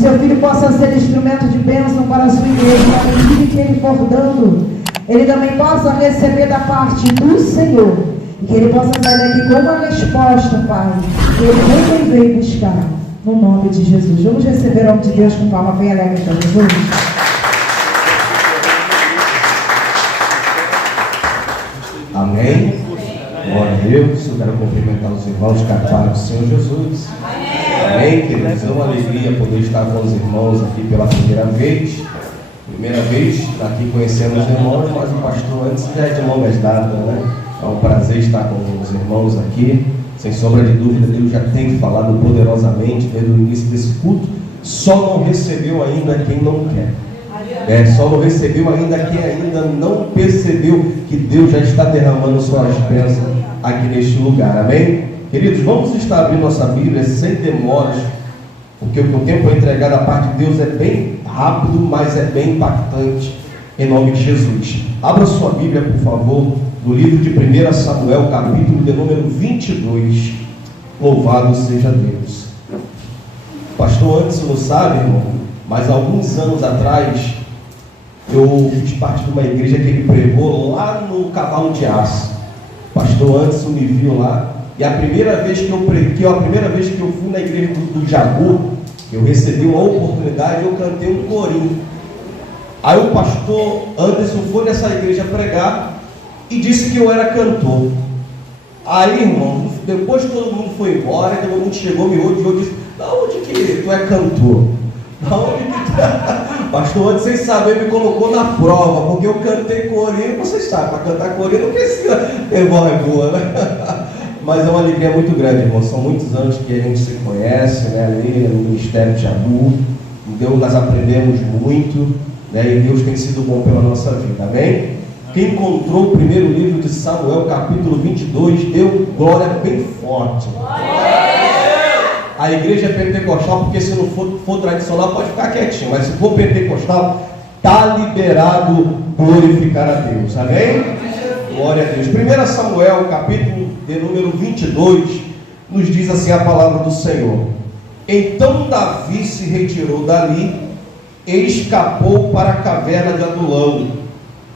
seu filho possa ser instrumento de bênção para a sua igreja, e à medida que ele for dando, ele também possa receber da parte do Senhor, e que ele possa sair daqui com uma resposta, Pai, que ele também veio buscar, no nome de Jesus. Vamos receber o nome de Deus com palma bem alegre para Jesus. Amém. Glória a Deus. Eu quero cumprimentar os irmãos que acabaram do Senhor Jesus. Amém, queridos. É uma alegria poder estar com os irmãos aqui pela primeira vez. Primeira vez aqui conhecemos os irmãos, mas o pastor antes já é de longas datas, né? É um prazer estar com os irmãos aqui. Sem sombra de dúvida, Deus já tem falado poderosamente desde o início desse culto. Só não recebeu ainda quem não quer. Só não recebeu ainda quem ainda não percebeu que Deus já está derramando suas bênçãos aqui neste lugar. Amém? Queridos, vamos estar abrindo nossa Bíblia sem demoras, porque o tempo entregado da parte de Deus é bem rápido, mas é bem impactante, em nome de Jesus. Abra sua Bíblia, por favor, no livro de 1 Samuel, capítulo de número 22. Louvado seja Deus. O pastor Anderson não sabe, irmão, mas alguns anos atrás eu fiz parte de uma igreja que ele pregou lá no Cavalo de Aço. O pastor Anderson me viu lá, e a primeira vez que eu preguei, a primeira vez que eu fui na igreja do Jagu, eu recebi uma oportunidade, eu cantei um corinho. Aí o pastor Anderson foi nessa igreja pregar e disse que eu era cantor. Aí, irmão, depois que todo mundo foi embora, todo mundo chegou, me odiou e disse: da onde que tu é cantor? Da onde que tu é? Pastor Anderson, sem saber, me colocou na prova, porque eu cantei corinho. Vocês sabem, para cantar corinho não precisa ter voz boa, né? Mas é uma alegria muito grande, irmão. São muitos anos que a gente se conhece, né? Ali no Ministério de Jabu. Deus, nós aprendemos muito, né? E Deus tem sido bom pela nossa vida, amém? Quem encontrou o primeiro livro de Samuel, capítulo 22, deu glória bem forte. A igreja é pentecostal, porque se não for tradicional, pode ficar quietinho. Mas se for pentecostal, está liberado glorificar a Deus, amém? Glória a Deus. 1 Samuel, capítulo de número 22, nos diz assim a palavra do Senhor: então Davi se retirou dali e escapou para a caverna de Adulão,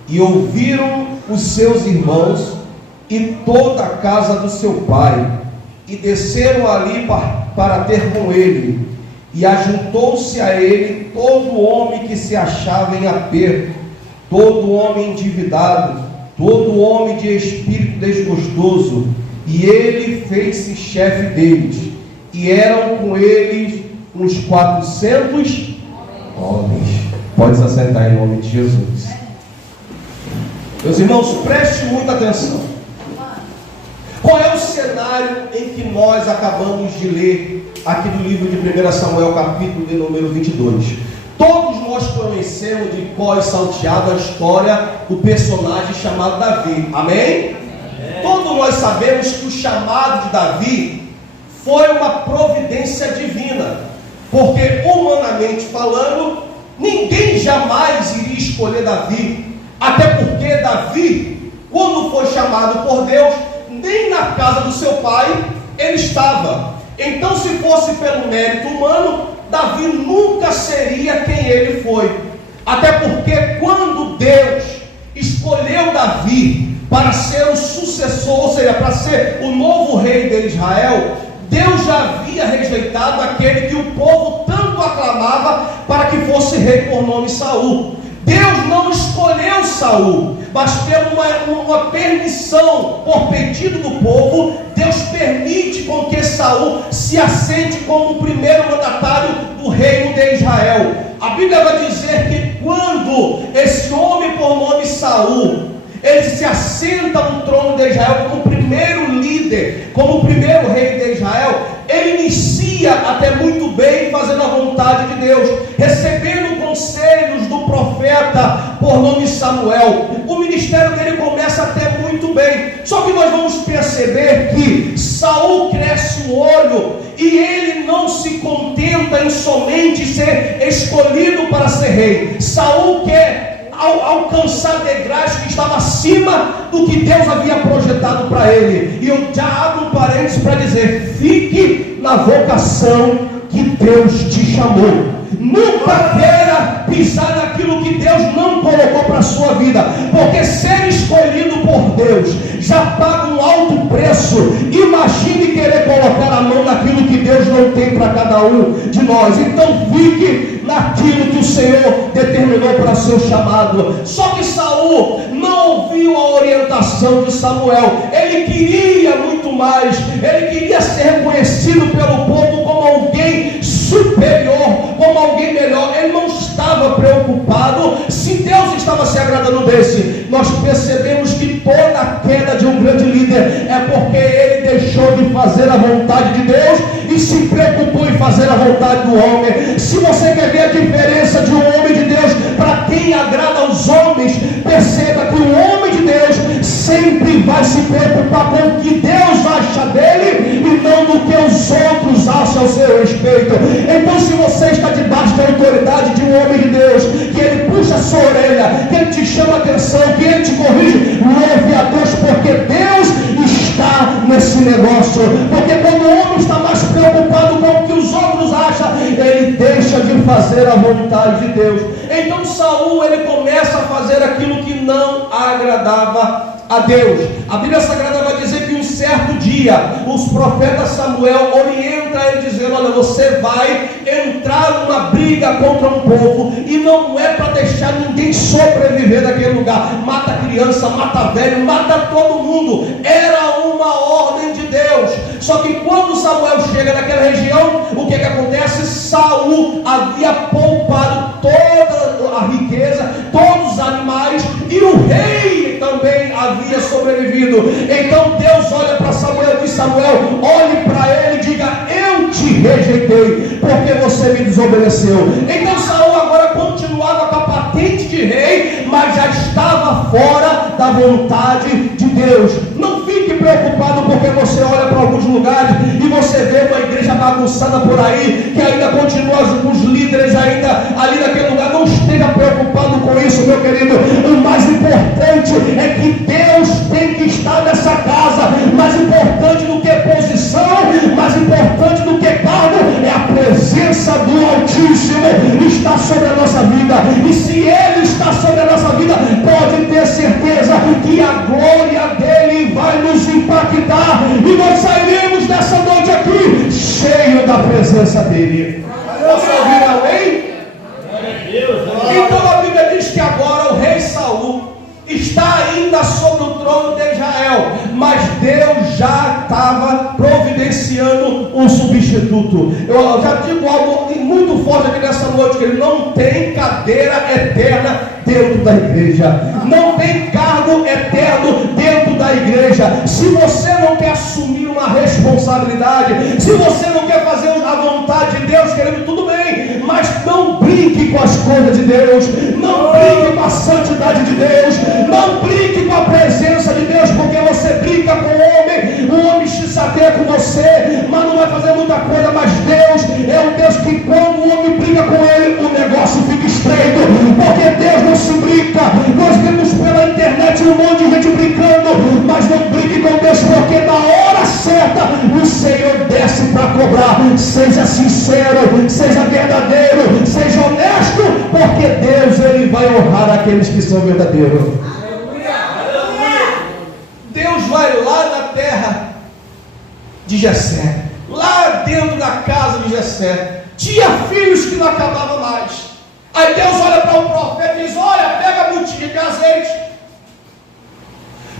e ouviram os seus irmãos e toda a casa do seu pai, e desceram ali para ter com ele, e ajuntou-se a ele todo homem que se achava em aperto, todo homem endividado, todo homem de espírito desgostoso, e ele fez-se chefe deles, e eram com eles uns 400 homens. Pode se assentar em nome de Jesus. Meus irmãos, preste muita atenção. Qual é o cenário em que nós acabamos de ler aqui no livro de 1 Samuel, capítulo de número 22? Todos nós conhecemos de cor e salteado a história do personagem chamado Davi, amém? Todos nós sabemos que o chamado de Davi foi uma providência divina, porque humanamente falando, ninguém jamais iria escolher Davi, até porque Davi, quando foi chamado por Deus, nem na casa do seu pai ele estava. Então, se fosse pelo mérito humano, Davi nunca seria quem ele foi. Até porque quando Deus escolheu Davi para ser o sucessor, ou seja, para ser o novo rei de Israel, Deus já havia rejeitado aquele que o povo tanto aclamava para que fosse rei por nome Saul. Deus não escolheu Saul, mas pela uma permissão, por pedido do povo, Deus permite com que Saul se assente como o primeiro mandatário do reino de Israel. A Bíblia vai dizer que quando esse homem por nome Saul, ele se assenta no trono de Israel como o primeiro líder, como o primeiro rei de Israel, ele inicia até muito bem fazendo a vontade de Deus, recebendo conselhos do profeta por nome Samuel. O ministério dele começa até muito bem, só que nós vamos perceber que Saul cresce o olho e ele não se contenta em somente ser escolhido para ser rei. Saul quer alcançar degraus que estavam acima do que Deus havia projetado para ele. E eu já abro um parênteses para dizer: fique na vocação que Deus te chamou. Nunca queira pisar naquilo que Deus não colocou para a sua vida, porque ser escolhido por Deus já paga um alto preço. Imagine querer colocar a mão naquilo que Deus não tem para cada um de nós. Então fique naquilo que o Senhor determinou para seu chamado. Só que Saul não ouviu a orientação de Samuel. Ele queria muito mais. Ele queria ser reconhecido pelo povo como alguém superior, como alguém melhor. Ele não estava preocupado se Deus estava se agradando desse. Nós percebemos que toda a queda de um grande líder é porque ele deixou de fazer a vontade de Deus e se preocupou em fazer a vontade do homem. Se você quer ver a diferença de um homem de Deus para quem agrada aos homens, perceba que o homem de Deus sempre vai se preocupar com o que Deus acha dele e não do que os outros acham ao seu respeito. Então, se você está debaixo da autoridade de um homem de Deus, que ele puxa a sua orelha, que ele te chama a atenção, que ele te corrige, louve a Deus, porque Deus está nesse negócio. Porque quando o homem está mais preocupado com o que os outros acham, ele deixa de fazer a vontade de Deus. Então Saul, ele começa a fazer aquilo que não agradava a Deus. A Bíblia Sagrada vai dizer que um certo dia os profetas Samuel orienta ele dizendo: olha, você vai entrar numa briga contra um povo e não é para deixar ninguém sobreviver naquele lugar. Mata criança, mata velho, mata todo mundo. Era uma ordem de Deus. Só que quando Samuel chega naquela região, o que acontece? Saul havia poupado toda a riqueza, todos os animais, e o rei também havia sobrevivido. Então Deus olha para Samuel e diz: Samuel, olhe para ele e diga: eu te rejeitei, porque você me desobedeceu. Então Saul agora continuava com a patente de rei, mas já estava fora da vontade de Deus. Não fique preocupado porque você olha para alguns lugares e você vê uma igreja bagunçada por aí, que ainda continua os líderes ainda ali naquele lugar. Não esteja preocupado com isso, meu querido. O mais importante é que Deus tem que estar nessa casa. Mais importante do que posição, mais importante do que cargo, é a presença do Altíssimo está sobre a nossa vida. E se Ele está sobre a nossa vida, pode ter certeza que a glória dele vai nos impactar e nós sairemos dessa noite aqui cheio da presença dele. Você ouviu, amém? Então a Bíblia diz que agora o rei Saul está ainda sobre o trono de Israel, mas Deus já estava providenciando um substituto. Eu já digo algo muito forte aqui nessa noite, que ele não tem cadeira eterna dentro da igreja, não tem cargo eterno dentro da igreja. Se você não quer assumir uma responsabilidade, se você não quer fazer a vontade de Deus, querido, tudo bem, mas não brinque com as coisas de Deus, não brinque com a santidade de Deus, não brinque com a presença de Deus, porque você brinca com o homem se chateia com você, mas não vai fazer muita coisa. Mas Deus é um Deus que, quando o homem brinca com ele, o negócio fica estreito, porque Deus não se brinca. Nós vemos pela internet um monte de gente brincando, mas não brinque com Deus, porque na hora certa o Senhor desce para cobrar. Seja sincero, seja verdadeiro, seja honesto, porque Deus, ele vai honrar aqueles que são verdadeiros. Deus vai lá na terra de Jessé, lá dentro da casa de Jessé, tinha filhos que não acabavam mais. Aí Deus olha para o profeta e diz: olha, pega a botija de azeite,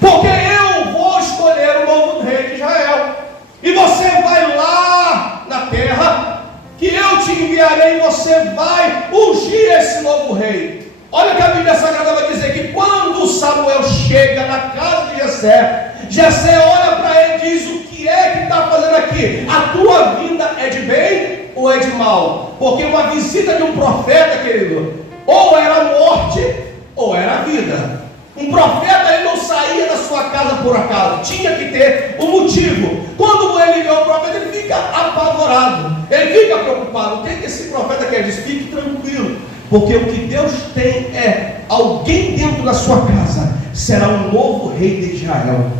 porque eu vou escolher o novo rei de Israel, e você vai lá na terra que eu te enviarei, e você vai ungir esse novo rei. Olha que a Bíblia Sagrada vai dizer que quando Samuel chega na casa de Jessé, Jessé olha para ele e diz: o que é que está fazendo aqui? A tua vinda é de bem ou é de mal? Porque uma visita de um profeta, querido, ou era morte ou era vida. Um profeta, ele não saía da sua casa por acaso, tinha que ter um motivo. Quando ele vê o profeta, ele fica apavorado, ele fica preocupado. O que esse profeta quer dizer? Fique tranquilo, porque o que Deus tem é alguém dentro da sua casa, será um novo rei de Israel.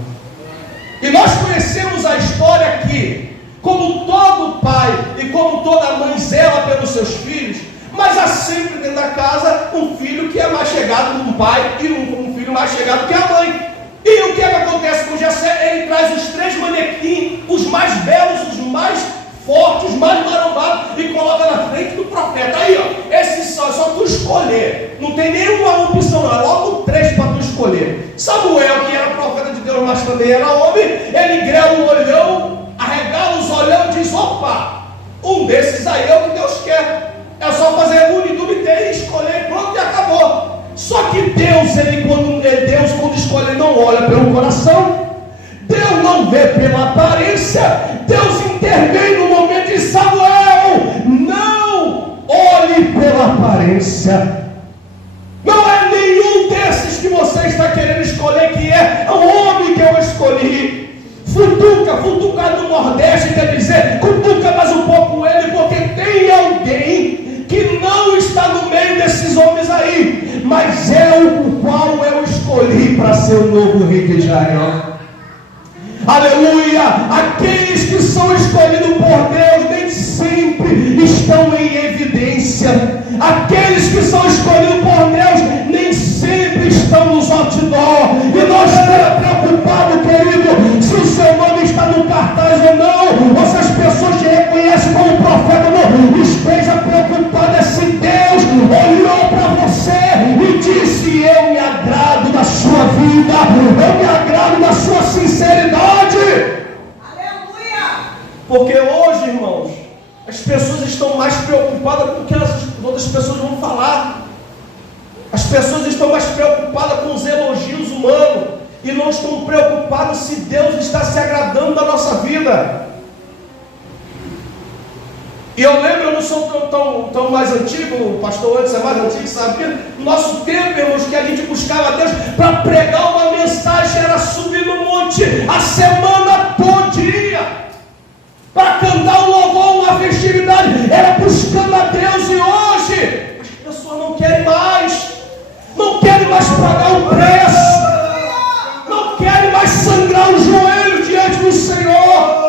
E nós conhecemos a história aqui, como todo pai e como toda mãe zela pelos seus filhos, Mas há sempre dentro da casa um filho que é mais chegado com o pai e um filho mais chegado que a mãe. E o que é que acontece com Jessé? Ele traz os 3 manequins, os mais belos, os mais fortes, os mais marombados, e coloca na frente do profeta. Aí, ó, esses são, é só tu escolher. Não tem nenhuma opção, não. É logo 3 para tu escolher. Samuel, que era profeta de Deus, mas também era homem, ele grela o olhão, arregala os olhão e diz: opa, um desses aí é o que Deus quer. É só fazer unidumité e escolher, pronto, e acabou. Só que Deus, quando escolhe, ele não olha pelo coração. Deus não vê pela aparência. Deus intervém no momento de Samuel. Não olhe pela aparência. Não é nenhum desses que você está querendo escolher que é o homem que eu escolhi. Futuca no Nordeste quer dizer, cutuca mais um pouco ele, porque tem alguém que não está no meio desses homens aí, mas é o qual eu escolhi para ser o novo rei de Israel. Aleluia! Aqueles que são escolhidos por Deus nem sempre estão em evidência. Aqueles que são escolhidos por Deus nem sempre estão nos outdoor. E nós estamos preocupados, querido, se o seu nome está no cartaz ou não, ou se as pessoas te reconhecem como profeta ou não. Esteja preocupado se Deus olhou para você e disse: eu me agrado da sua vida, eu me agrado da sua sinceridade. Aleluia! Porque hoje, irmãos, as pessoas estão mais preocupadas com o que as outras pessoas vão falar. As pessoas estão mais preocupadas com os elogios humanos e não estão preocupadas se Deus está se agradando da nossa vida. E eu lembro, eu não sou tão mais antigo, o pastor antes é mais antigo, sabe que no nosso tempo, irmãos, que a gente buscava Deus para pregar uma mensagem, era subir no monte a semana todinha, para cantar um louvor, uma festividade, era buscando a Deus. E hoje as pessoas não querem mais pagar o preço, não querem mais sangrar o joelho diante do Senhor.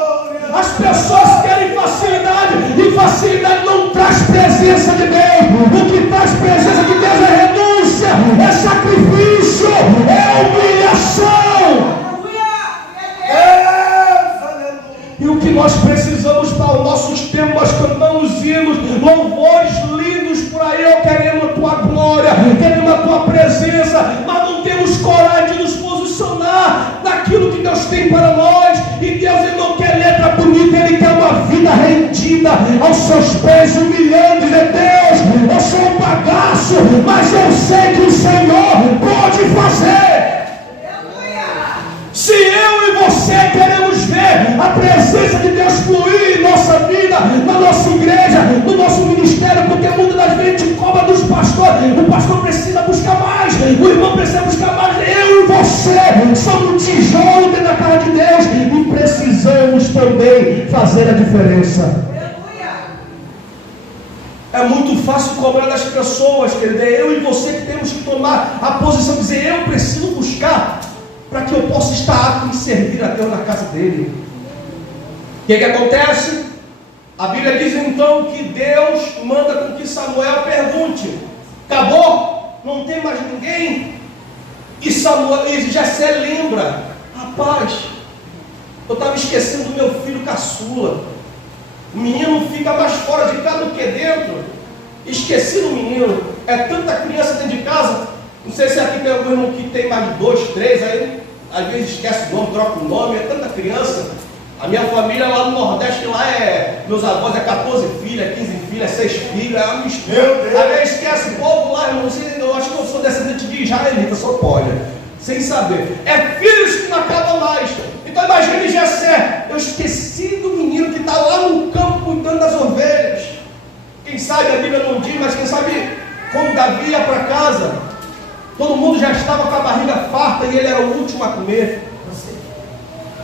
As pessoas querem facilidade, e facilidade não traz presença de Deus. O que traz presença de Deus é renúncia, é sacrifício, é humilhação. E o que nós precisamos para os nossos tempos, nós cantamos hinos, louvores lindos por aí, eu queremos a tua glória, queremos a tua presença, mas não temos coragem de nos posicionar naquilo que Deus tem para nós. E Deus, ele não quer letra bonita, ele quer uma vida rendida aos seus pés, humilhando. Dizer: Deus, eu sou um bagaço, mas eu sei que o Senhor pode fazer. Se eu e você queremos ver a presença de Deus fluir em nossa vida, na nossa igreja, no nosso ministério, porque muitas das vezes a gente cobra dos pastores, o pastor precisa buscar mais, o irmão precisa buscar mais. Eu e você somos um tijolo dentro da cara de Deus e precisamos também fazer a diferença. É muito fácil cobrar das pessoas, querido. É eu e você que temos que tomar a posição de dizer: eu preciso buscar para que eu possa estar apto em servir a Deus na casa dele. O que acontece? A Bíblia diz então que Deus manda com que Samuel pergunte: acabou? Não tem mais ninguém? E Jessé lembra: rapaz, eu estava esquecendo do meu filho caçula. O menino fica mais fora de casa do que dentro. Esqueci do menino. É tanta criança dentro de casa. Não sei se aqui tem algum irmão que tem mais de 2, 3, aí às vezes esquece o nome, troca o nome, é tanta criança. A minha família lá no Nordeste, lá meus avós 14 filhas, 15 filhas, 6 filhos, é uma mistura. Às vezes esquece o povo lá, irmão, eu acho que eu sou descendente de israelita, só pode, sem saber. É filhos que não acabam mais. Então imagine Jessé: eu esqueci do menino que está lá no campo cuidando das ovelhas. Quem sabe a Bíblia não diz, mas quem sabe quando Davi ia para casa, todo mundo já estava com a barriga farta e ele era o último a comer.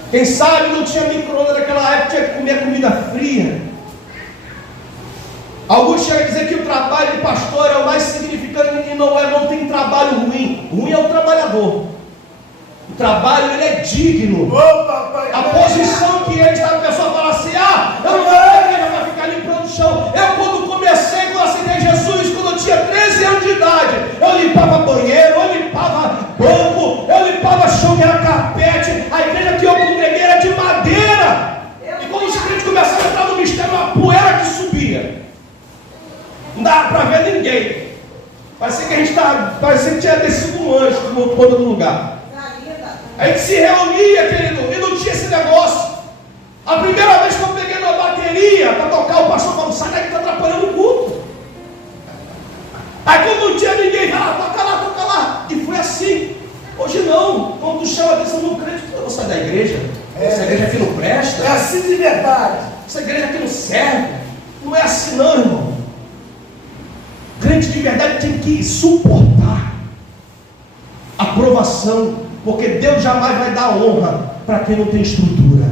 Quem sabe não tinha micro-ondas naquela época, tinha que comer comida fria. Alguns chegam a dizer que o trabalho de pastor é o mais significante, e não tem trabalho ruim. Ruim é o trabalhador. O trabalho, ele é digno. A posição que ele está, a pessoa fala assim: eu não vou na igreja para ficar limpando o chão. Eu, quando comecei, eu aceitei Jesus, limpava banheiro, eu limpava banco, eu limpava chão que era carpete. A igreja que eu congreguei era de madeira. E quando os crentes começaram a entrar no mistério, uma poeira que subia. Não dava para ver ninguém. Parecia que tinha descido um anjo no ponto do lugar. A gente se reunia, querido, e não tinha esse negócio. A primeira vez que eu peguei na bateria para tocar, o pastor falou: sai daí que está atrapalhando o culto. Aí quando não tinha ninguém, toca lá. E foi assim. Hoje não. Quando tu chama a atenção no crente, eu vou sair da igreja. Essa igreja aqui não presta. É assim de verdade. Essa igreja aqui não serve. Não é assim não, irmão. Crente de verdade tem que suportar a provação, porque Deus jamais vai dar honra para quem não tem estrutura.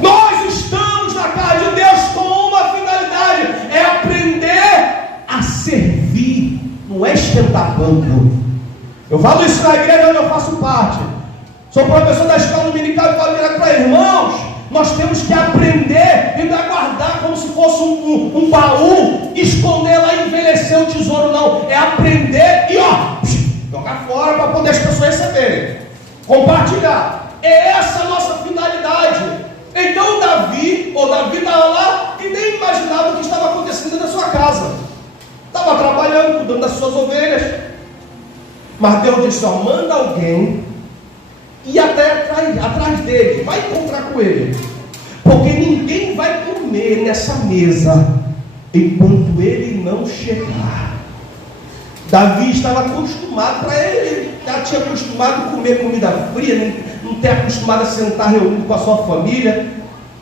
Nós estamos na casa de Deus com uma finalidade: é aprender a servir, não é esquentar banco. Eu falo isso na igreja onde eu faço parte. Sou professor da escola dominical e falo direto para irmãos: nós temos que aprender e não é guardar como se fosse um baú, esconder lá e envelhecer o tesouro, não. É aprender e jogar fora para poder as pessoas receberem, compartilhar. É essa a nossa finalidade. Então Davi estava lá e nem imaginava o que estava acontecendo na sua casa. Estava trabalhando, cuidando das suas ovelhas. Mas Deus disse: manda alguém e até atrás dele, vai encontrar com ele, porque ninguém vai comer nessa mesa enquanto ele não chegar. Davi estava acostumado, para ele já tinha acostumado a comer comida fria, não ter acostumado a sentar reunido com a sua família.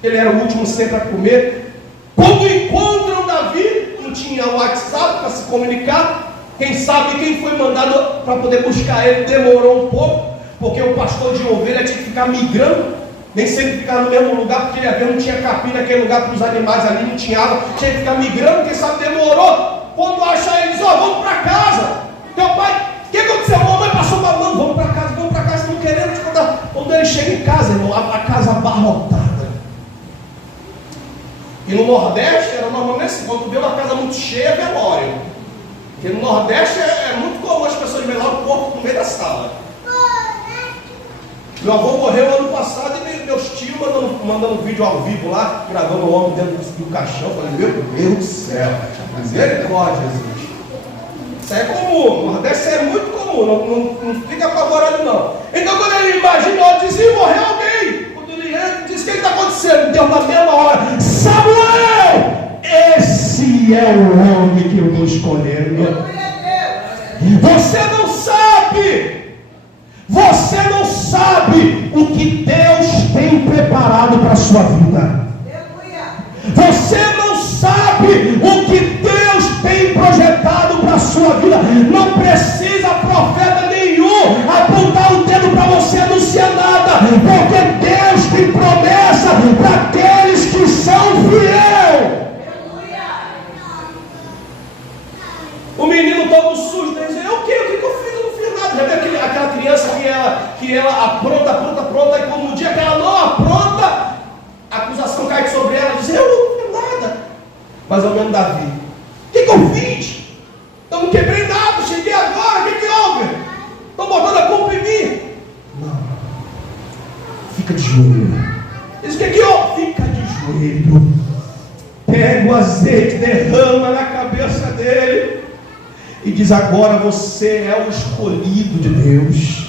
Ele era o último sempre a comer. Quando encontram Davi, não tinha WhatsApp para se comunicar. Quem sabe quem foi mandado para poder buscar ele demorou um pouco, porque o pastor de ovelha tinha que ficar migrando, nem sempre ficar no mesmo lugar, porque ele não tinha capim naquele lugar para os animais ali, não tinha água, tinha que ficar migrando. Quem sabe demorou. Quando acha ele, diz: vamos para casa. Teu pai, o que aconteceu? A mamãe passou para mão, vamos para casa, estão querendo te contar. Quando ele chega em casa, irmão, a casa abarrotada. E no Nordeste, era normalmente assim, quando vê uma casa muito cheia, é velório. Porque no Nordeste é muito comum as pessoas velarem o corpo no meio da sala. Meu avô morreu ano passado e meus tios mandando vídeo ao vivo lá, gravando o homem dentro do caixão. Falei: meu Deus do céu, misericórdia, Jesus. Isso é comum, no Nordeste é muito comum, não fica apavorado não. Então quando ele imaginou, disse: morreu alguém. Quando ele entra, disse: o que está acontecendo? Deus na mesma hora: Samuel, esse é o homem que eu estou escolhendo. Você não sabe o que Deus tem preparado para a sua vida. Você não sabe o que Deus tem projetado para a sua vida. Não precisa profeta nenhum apontar o dedo para você anunciar nada, porque Deus tem promessa para aqueles que são fiéis. O menino todo sujo, dizendo: o que eu fiz? Eu não fiz nada. Já viu aquela criança que ela apronta, e quando no dia que ela não apronta, a acusação cai sobre ela, diz: eu não fiz nada. Mas ao menos Davi: o que eu fiz? Eu não quebrei nada, cheguei agora, o que houve? Estão botando a culpa em mim. Não. Fica de joelho. Diz: o que houve? Fica de joelho. Pega o azeite, derrama na cabeça dele e diz: agora você é o escolhido de Deus.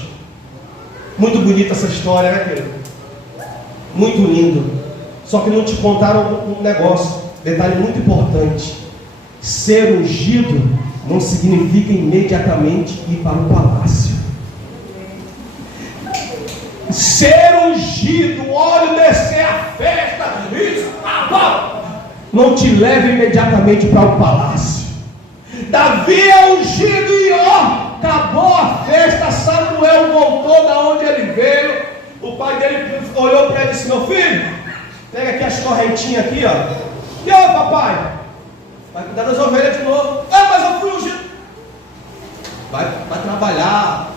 Muito bonita essa história, né, querido? Muito lindo. Só que não te contaram um negócio, detalhe muito importante: ser ungido não significa imediatamente ir para o palácio. Ser ungido, o óleo descer, a festa, isso, não te leva imediatamente para o palácio. Davi é ungido e acabou a festa. Samuel voltou da onde ele veio. O pai dele olhou para ele e disse: meu filho, pega aqui as correntinhas aqui, E papai, vai cuidar das ovelhas de novo. Mas eu fui ungido. Vai trabalhar.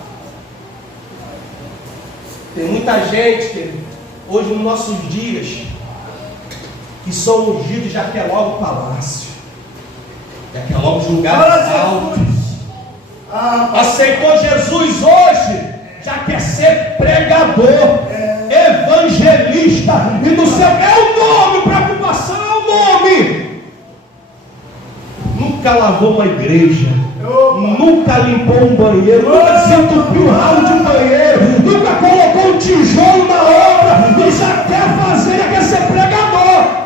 Tem muita gente que hoje nos nossos dias que são ungidos já quer logo o palácio. Já quer logo julgar altos. Aceitou Jesus hoje, já quer ser pregador, evangelista, e no céu é o nome, preocupação é o nome. Nunca lavou uma igreja, nunca limpou um banheiro, nunca desentupiu o ralo de um banheiro, nunca colocou um tijolo na obra, e já quer fazer, já quer ser pregador.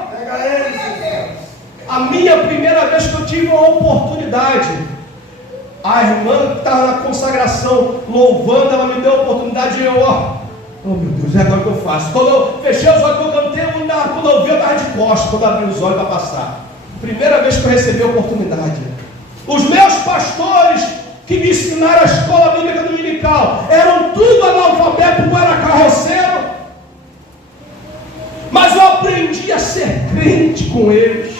A minha primeira vez que eu tive uma oportunidade, a irmã que estava na consagração louvando, ela me deu a oportunidade, e eu, oh meu Deus, é agora que eu faço. Quando eu fechei os olhos, quando eu cantei, quando eu vi, eu estava de costas, quando eu abri os olhos para passar. Primeira vez que eu recebi a oportunidade. Os meus pastores que me ensinaram a escola bíblica dominical eram tudo analfabeto, como era carroceiro, mas eu aprendi a ser crente com eles.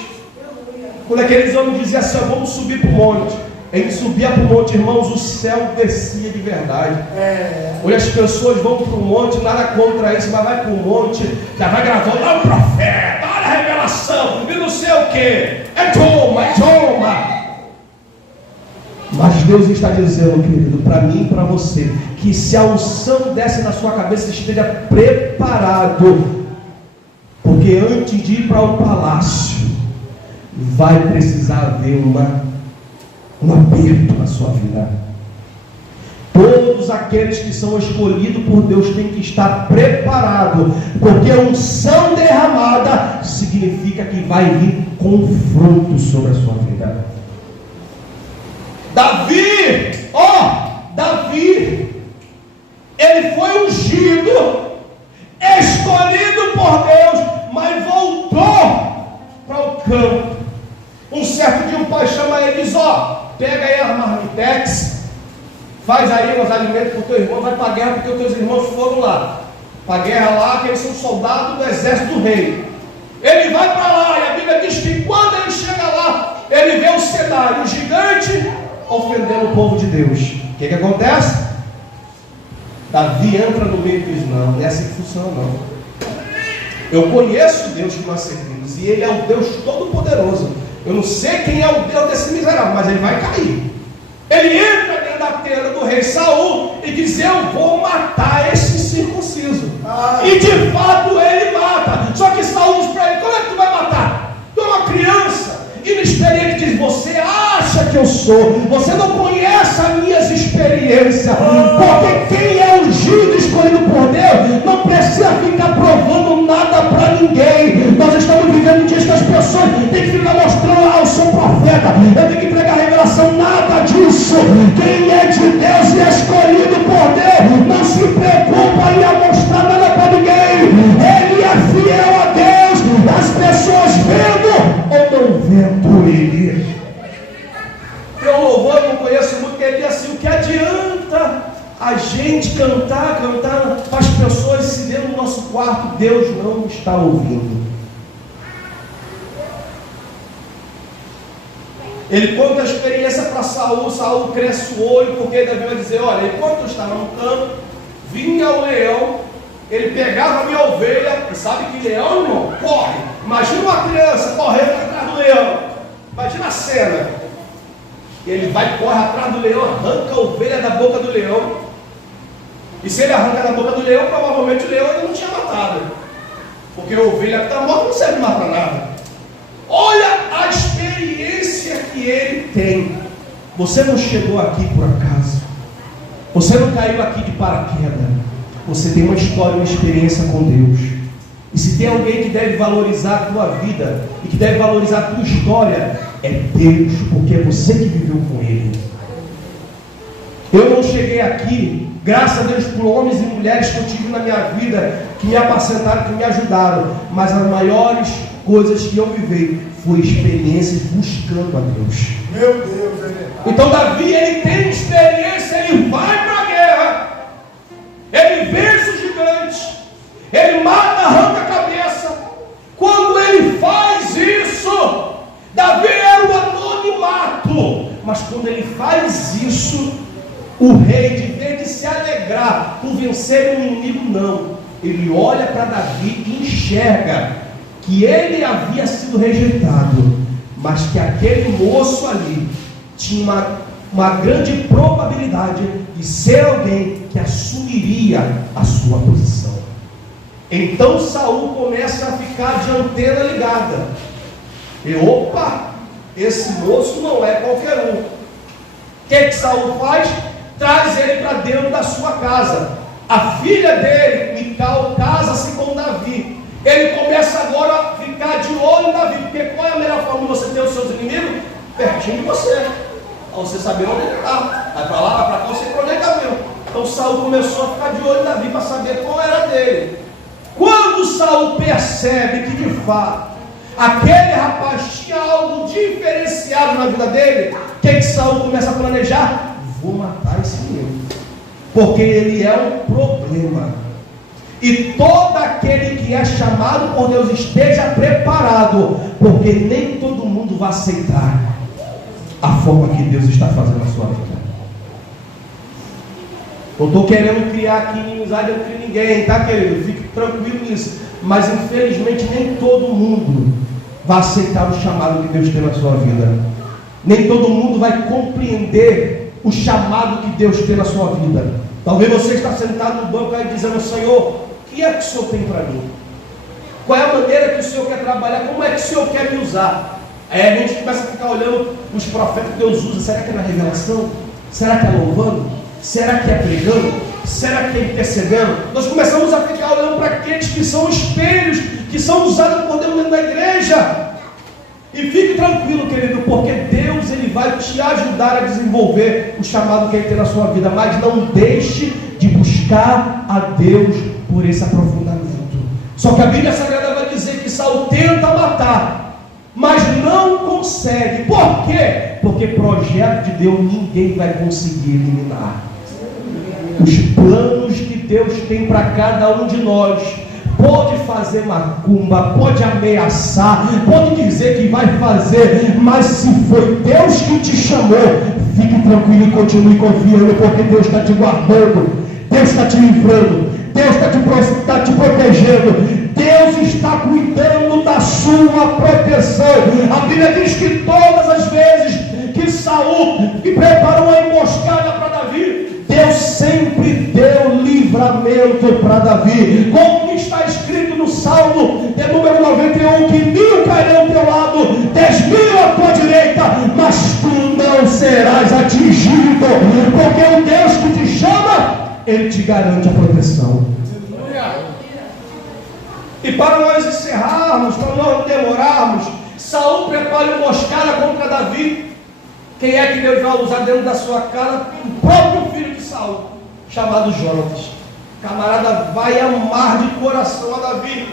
Quando aqueles homens diziam assim, vamos subir para o monte, ele subia para o monte, irmãos, o céu descia de verdade. Hoje as pessoas vão para o monte, nada contra isso, mas vai para o monte, já vai gravando, olha o profeta, olha a revelação, e não sei o que, é toma. Mas Deus está dizendo, querido, para mim e para você, que se a unção desce na sua cabeça, esteja preparado, porque antes de ir para o palácio, vai precisar haver um aperto na sua vida. Todos aqueles que são escolhidos por Deus têm que estar preparados, porque a unção derramada significa que vai vir confronto sobre a sua vida. Davi, ele foi ungido, escolhido por Deus, mas voltou para o campo. Um certo dia o pai chama ele e diz, pega aí as marmitex, faz aí os alimentos para o teu irmão, vai para a guerra, porque os teus irmãos foram lá, para a guerra lá, que eles são soldados do exército do rei. Ele vai para lá, e a Bíblia diz que quando ele chega lá, ele vê o cenário, o gigante ofendendo o povo de Deus. O que acontece? Davi entra no meio e diz, não é assim que funciona não. Eu conheço o Deus que nós servimos, e Ele é o Deus Todo-Poderoso. Eu não sei quem é o Deus desse miserável, mas ele vai cair. Ele entra dentro da tenda do rei Saul e diz, eu vou matar esse circunciso. E de fato ele mata. Só que Saul diz para ele, como é que tu vai matar? Tu é uma criança inexperiente, diz, você acha que eu sou, você não conhece as minhas experiências, porque quem é ungido, escolhido por Deus, não precisa ficar provando nada para ninguém. Nós estamos vivendo dias que as pessoas têm que ficar mostrando, eu sou profeta, eu tenho que pregar a revelação, nada disso. Quem é de Deus e é escolhido por Deus, não se preocupa em mostrar nada para ninguém. Ele é fiel a Deus, as pessoas vendo ou não vendo ele. Eu louvor, eu não conheço muito, que ele diz assim, o que adianta a gente cantar para as pessoas se dentro do nosso quarto, Deus não está ouvindo. Ele conta a experiência para Saul, Saul cresce o olho, porque Davi vai dizer, olha, enquanto eu estava no campo, vinha o leão, ele pegava a minha ovelha, e sabe que leão, irmão, corre. Imagina uma criança correndo atrás do leão, imagina a cena. Ele corre atrás do leão, arranca a ovelha da boca do leão, e se ele arranca da boca do leão, provavelmente o leão ele não tinha matado, porque a ovelha que está morta não serve mais para nada. Olha a experiência que ele tem. Você não chegou aqui por acaso, você não caiu aqui de paraquedas, você tem uma história, uma experiência com Deus. E se tem alguém que deve valorizar a tua vida e que deve valorizar a tua história, é Deus, porque é você que viveu com Ele. Eu não cheguei aqui, graças a Deus, por homens e mulheres que eu tive na minha vida, que me apacentaram, que me ajudaram, mas as maiores coisas que eu vivi foi experiências buscando a Deus. Meu Deus, é verdade. Então Davi, ele tem experiência, ele vai para a guerra, ele vence os gigantes, ele mata, arranca a cabeça. Quando ele faz isso, Davi era o anonimato, mas quando ele faz isso, o rei, de vez de se alegrar por vencer um inimigo, não, ele olha para Davi e enxerga que ele havia sido rejeitado, mas que aquele moço ali tinha uma grande probabilidade de ser alguém que assumiria a sua posição. Então Saul começa a ficar de antena ligada. E opa, esse moço não é qualquer um. O que Saul faz? Traz ele para dentro da sua casa. A filha dele, Mical, casa-se com Davi. Ele começa agora a ficar de olho em Davi, porque qual é a melhor forma de você ter os seus inimigos? Pertinho de você, para você saber onde ele está. Vai para lá, vai para cá, você conecta mesmo. Então Saul começou a ficar de olho em Davi para saber qual era dele. Quando Saul percebe que de fato aquele rapaz tinha algo diferenciado na vida dele, o que Saul começa a planejar? Vou matar esse menino, porque ele é um problema. E todo aquele que é chamado por Deus esteja preparado, porque nem todo mundo vai aceitar a forma que Deus está fazendo a sua vida. Não estou querendo criar aqui inimizade entre ninguém, tá, querido? Fique tranquilo nisso. Mas infelizmente nem todo mundo vai aceitar o chamado que Deus tem na sua vida. Nem todo mundo vai compreender o chamado que Deus tem na sua vida. Talvez você está sentado no banco aí dizendo: Senhor, o que é que o Senhor tem para mim? Qual é a maneira que o Senhor quer trabalhar? Como é que o Senhor quer me usar? Aí a gente começa a ficar olhando os profetas que Deus usa. Será que é na revelação? Será que é louvando? Será que é pregando? Será que é intercedendo? Nós começamos a ficar olhando para aqueles que são espelhos, que são usados por Deus dentro da igreja. E fique tranquilo, querido, porque Deus ele vai te ajudar a desenvolver o chamado que Ele tem na sua vida. Mas não deixe de buscar a Deus por esse aprofundamento. Só que a Bíblia Sagrada vai dizer que Saul tenta matar, mas não consegue. Por quê? Porque projeto de Deus ninguém vai conseguir eliminar. Os planos que Deus tem para cada um de nós, pode fazer macumba, pode ameaçar, pode dizer que vai fazer, mas se foi Deus que te chamou, fique tranquilo e continue confiando, porque Deus está te guardando, Deus está te livrando, Deus está te protegendo, Deus está cuidando da sua proteção. A Bíblia diz que todas as vezes que Saul preparou uma emboscada para Davi, Deus sempre deu livramento para Davi, como está escrito no Salmo de número 91, que 1000 cairão ao teu lado, 10.000 à tua direita, mas tu não serás atingido, porque o Deus que te chama, Ele te garante a proteção. E para nós encerrarmos, para nós não demorarmos, Saul prepara uma emboscada contra Davi. Quem é que Deus vai usar dentro da sua casa? O próprio filho de Saul, chamado Jonatas. O camarada vai amar de coração a Davi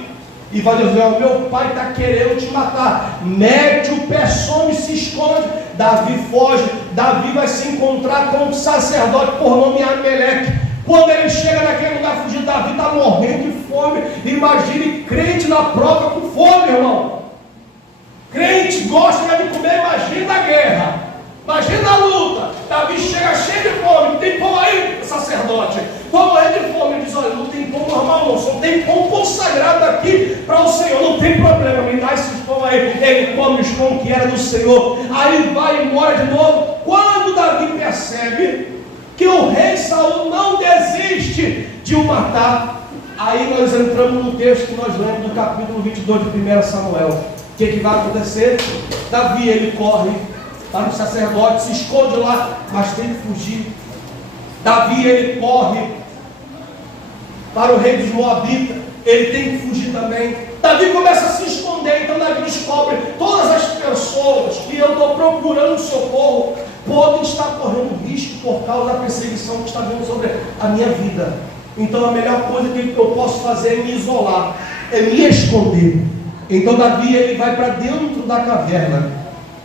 e vai dizer: o meu pai está querendo te matar. Mete o pé, some, se esconde. Davi foge. Davi vai se encontrar com um sacerdote por nome Ameleque. Quando ele chega naquele lugar fugindo, Davi está morrendo de fome. Imagine crente na prova com fome, irmão. Crente gosta de comer, imagina a guerra. Imagina a luta. Davi chega cheio de fome. Tem pão aí, sacerdote? Vou morrer de fome. Ele diz: olha, não tem pão normal não, só tem pão consagrado aqui para o Senhor. Não tem problema, me dá esses pão aí. Ele come os pão que era do Senhor. Aí vai embora de novo. Quando Davi percebe que o rei Saul não desiste de o matar, aí nós entramos no texto que nós lemos do capítulo 22 de 1 Samuel. O que vai acontecer? Davi, ele corre para o sacerdote, se esconde lá, mas tem que fugir. Davi, ele corre para o rei dos Moabitas, ele tem que fugir também. Davi começa a se esconder. Então Davi descobre: todas as pessoas que eu estou procurando socorro podem estar correndo risco por causa da perseguição que está vindo sobre a minha vida. Então a melhor coisa que eu posso fazer é me isolar, é me esconder. Então Davi, ele vai para dentro da caverna,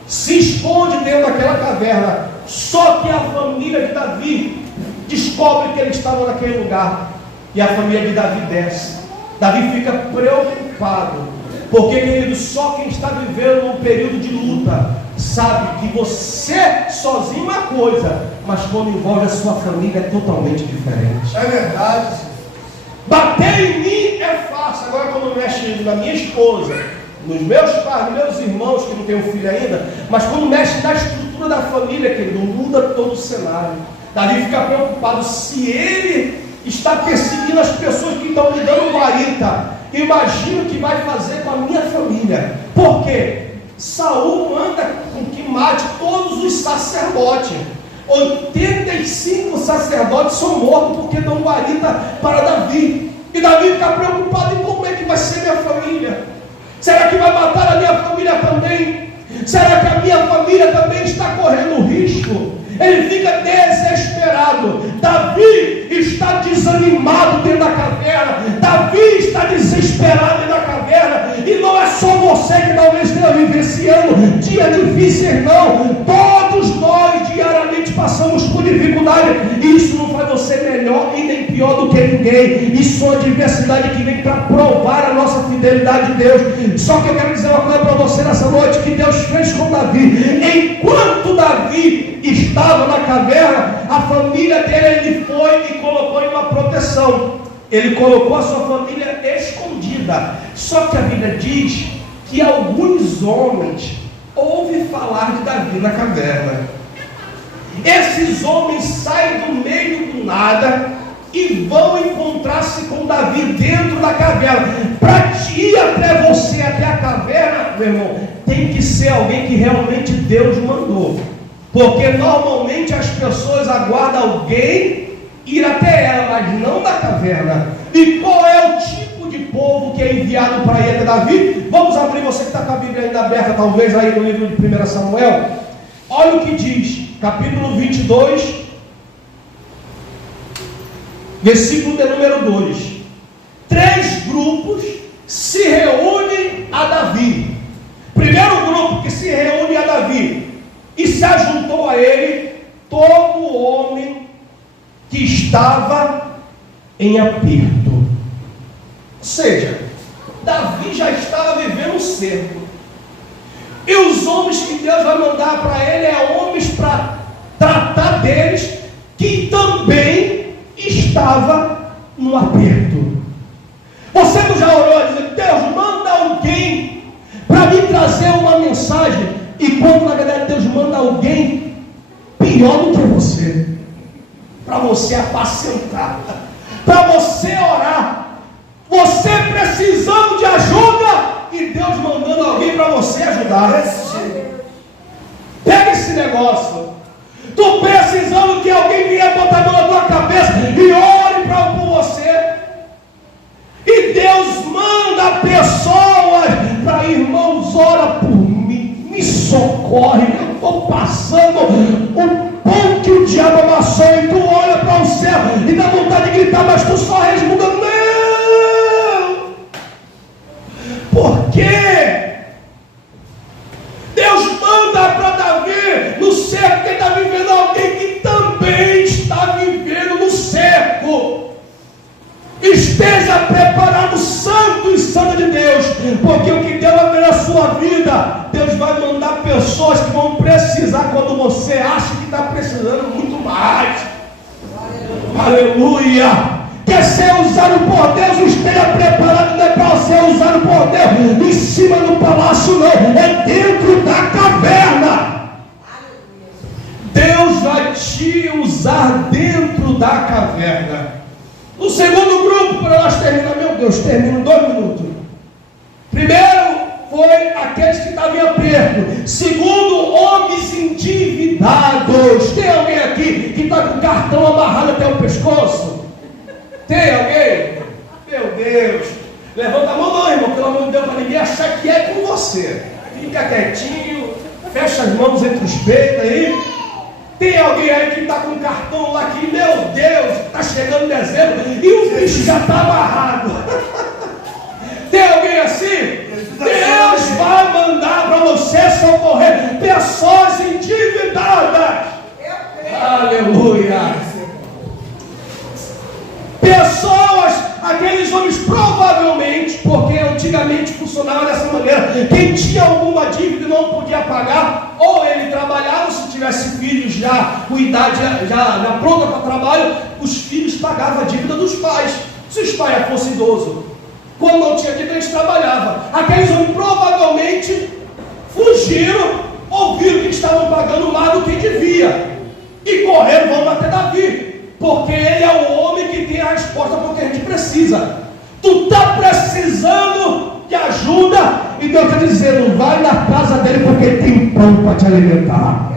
se esconde dentro daquela caverna. Só que a família de Davi descobre que ele estava naquele lugar, e a família de Davi desce. Davi fica preocupado, porque, querido, só quem está vivendo um período de luta sabe que você sozinho é uma coisa, mas quando envolve a sua família é totalmente diferente. É verdade. Bater em mim é fácil. Agora quando mexe na minha esposa, nos meus pais, nos meus irmãos que não têm um filho ainda, mas quando mexe na estrutura da família, querido, muda todo o cenário. Davi fica preocupado se ele está perseguindo as pessoas que estão me dando guarita. Imagina o que vai fazer com a minha família. Por quê? Saul manda com que mate todos os sacerdotes. 85 sacerdotes são mortos porque dão guarita para Davi. E Davi fica preocupado em como é que vai ser minha família. Será que vai matar a minha família também? Será que a minha família também está correndo risco? Ele fica desesperado. Davi está desanimado dentro da caverna. Davi está desesperado dentro da caverna. E não é só você que talvez esteja vivenciando dias difíceis, não. Todos nós diariamente passamos por dificuldade. E isso não faz você melhor e nem pior do que ninguém. Isso é uma diversidade que vem para provar a nossa fidelidade de Deus. Só que eu quero dizer uma coisa para você nessa noite que Deus fez com Davi. Enquanto Davi estava na caverna, a família dele, ele foi e colocou em uma proteção. Ele colocou a sua família escondida. Só que a Bíblia diz que alguns homens ouvem falar de Davi na caverna. Esses homens saem do meio do nada e vão encontrar-se com Davi dentro da caverna. Para ir até você, até a caverna, meu irmão, tem que ser alguém que realmente Deus mandou. Porque normalmente as pessoas aguardam alguém ir até ela, mas não da caverna. E qual é o tipo de povo que é enviado para ir até Davi? Vamos abrir, você que está com a Bíblia ainda aberta, talvez aí no livro de 1 Samuel. Olha o que diz, capítulo 22, versículo de número 2. 3 grupos se reúnem a Davi. Primeiro grupo que se reúne a Davi, e se ajuntou a ele todo homem que estava em aperto. Ou seja, Davi já estava vivendo um cerco. E os homens que Deus vai mandar para ele é homens para tratar deles que também estava no aperto. Você não já orou a dizer, Deus, manda alguém para me trazer uma mensagem? E quando na verdade Deus manda alguém pior do que você, para você apacentar, para você orar, você precisando de ajuda e Deus mandando alguém para você ajudar. Pega esse negócio. Tu precisando que alguém venha botar a mão na tua cabeça e ore por você. E Deus manda pessoas para, irmãos, ora por mim, me socorre, eu estou passando o pão que o diabo amassou, e tu olha para o céu e dá vontade de gritar, mas tu só resmunga, não! Por quê? Deus manda para Davi no cerco, porque está vivendo alguém que também está vivendo no cerco. Esteja preparado, santo e santa de Deus, porque o que Deus vai ver na sua vida, Deus vai mandar pessoas que vão precisar quando você acha que está precisando muito mais. Aleluia! Quer ser usado por Deus, esteja preparado, não é para ser usado por Deus em cima do palácio, não, é dentro da caverna. Deus vai te usar dentro da caverna. O segundo grupo, para nós terminar, meu Deus, termino 2 minutos. Primeiro foi aqueles que estavam em aperto. Segundo, homens endividados. Tem alguém aqui que está com o cartão amarrado até o pescoço? Tem alguém? Meu Deus. Levanta a mão não, irmão, pelo amor de Deus, para ninguém achar que é com você. Fica quietinho, fecha as mãos entre os peitos aí. Tem alguém aí que está com um cartão lá que, meu Deus, está chegando dezembro e o bicho já está amarrado. Tem alguém assim? Deus vai mandar para você socorrer pessoas endividadas. Aleluia. Pessoas, aqueles homens provavelmente, porque antigamente funcionava dessa maneira, quem tinha alguma dívida e não podia pagar, ou ele trabalhava, se tivesse filhos já com idade já pronta para trabalho, os filhos pagavam a dívida dos pais, se os pais fossem idosos. Quando não tinha dívida, eles trabalhavam. Aqueles homens provavelmente fugiram, ouviram que estavam pagando mais do que devia e correram, vão bater Davi, porque ele é o homem que tem a resposta para o que a gente precisa. Tu está precisando de ajuda e Deus está dizendo: vai na casa dele porque ele tem pão para te alimentar.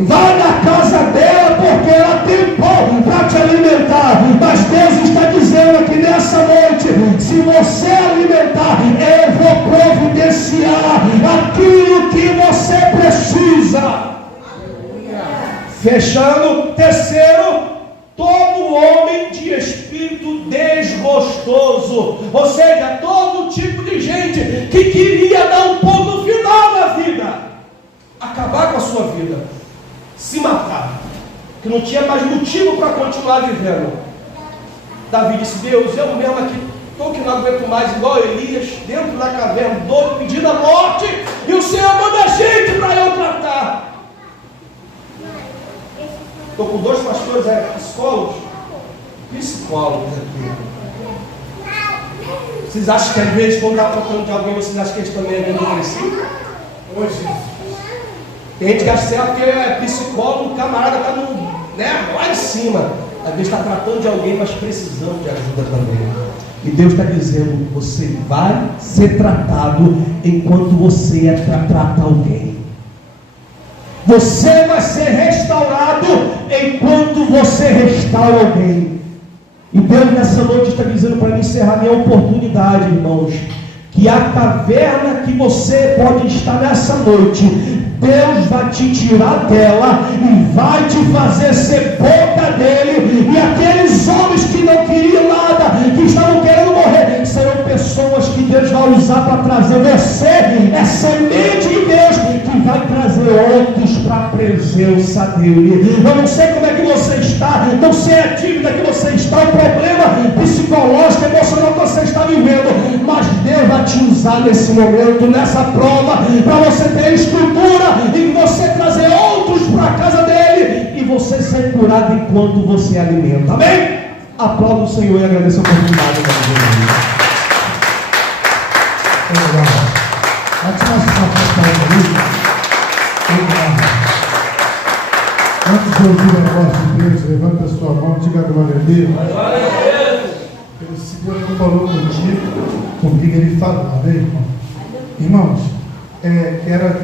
Vai na casa dela porque ela tem pão para te alimentar. Mas Deus está dizendo aqui nessa noite: se você alimentar, eu vou providenciar aquilo que você precisa. Fechando, terceiro, todo homem de espírito desgostoso, ou seja, todo tipo de gente que queria dar um ponto final na vida, acabar com a sua vida, se matar, que não tinha mais motivo para continuar vivendo. Davi disse: Deus, eu mesmo aqui estou que não aguento mais, igual Elias, dentro da caverna, doido, pedindo a morte, e o Senhor manda gente para eu tratar. Estou com dois pastores psicólogos aqui. Vocês acham que às vezes quando está tratando de alguém, vocês acham que eles também é depressivo? Hoje. Tem gente que acha que é psicólogo, o camarada está lá em cima. Às vezes está tratando de alguém, mas precisando de ajuda também. E Deus está dizendo: você vai ser tratado enquanto você é para tratar alguém. Você vai ser restaurado enquanto você restaura alguém. E Deus nessa noite está dizendo para mim encerrar minha oportunidade, irmãos, que a caverna que você pode estar nessa noite, Deus vai te tirar dela e vai te fazer ser boca dele. E aqueles homens que não queriam nada, que estavam querendo morrer, serão pessoas que Deus vai usar para trazer você. É semente de Deus que vai trazer outros para a presença dele. Eu não sei como é que você está, não sei a dívida que você está, o problema psicológico, emocional que você está vivendo, mas Deus vai te usar nesse momento, nessa prova, para você ter estrutura e você trazer outros para a casa dele e você ser curado enquanto você alimenta. Amém? Aplauda o Senhor e agradeça a oportunidade. Antes de ouvir a voz de Deus, levanta a sua mão e diga glória a Deus. Se Deus não falou contigo, ele falou, amém, irmão? Irmãos, era